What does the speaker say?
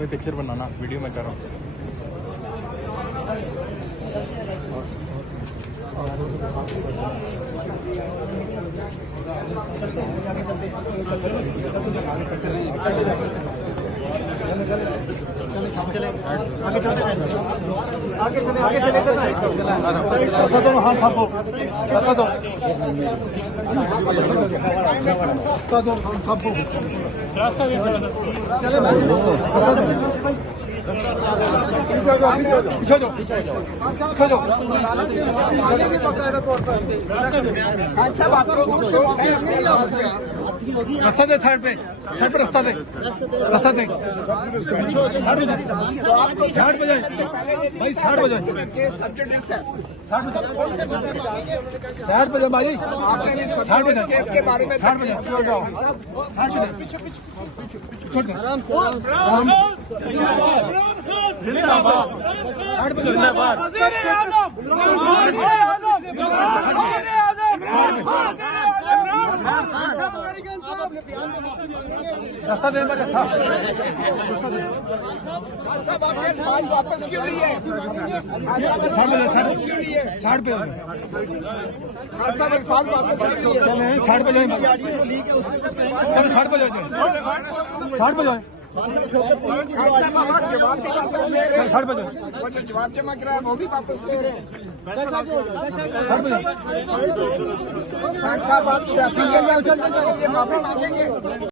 मैं पिक्चर बनाना, वीडियो में कर रहा हूँ। आगे चले रखा दो, हाथ थापो, रखा दो, थापो, रास्ता भी रास्ता दे, साइड पे रास्ता दे, रास्ता दे, साइड पे जाए भाई, साइड पे जाए, साइड पे जाए भाई, साइड पे जाए, साइड पे जाए, रास्ता दे, वापस क्यों नहीं है? साइड पे साइड पे जाए, साइड पे जाए, साइड पे जाए, जवाब जमा करा वो भी वापस ले रहे हैं। साहब आप माफी मांगेंगे।